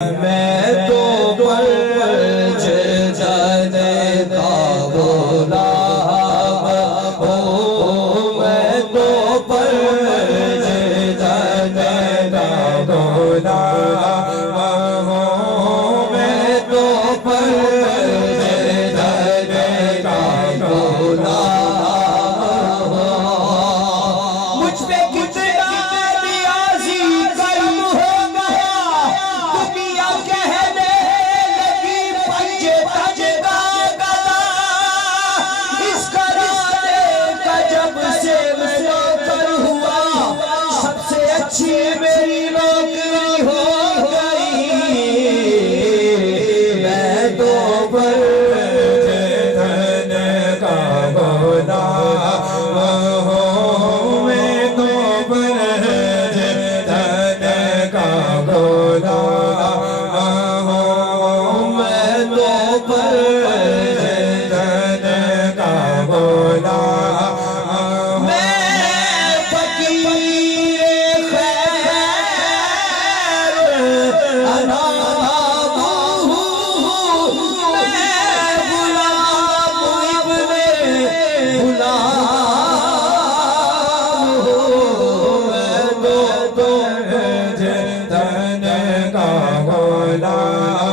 मैं तो पर जाने का गुलाम हो, मैं तो पर जाने का गुलाम हो, मैं तो पर जाने का गुलाम हो। मुझ पे कितना नियाज़ी कर्म हो गया, दुनिया कहने लगी पंजे तज का गला। इस घराने का जब से मैं नौकर हुआ, सबसे अच्छी मेरी नौकरी हो गई। मैं तो पर जाने का गुलाम हो, मैं तो पर जाने का गुलाम हो, मैं तो पर जाने का गुलाम। मैं फकीर खैर अनाम हूँ, मैं गुलाम इब्ने गुलाम हूँ, मैं तो जाने का गुलाम।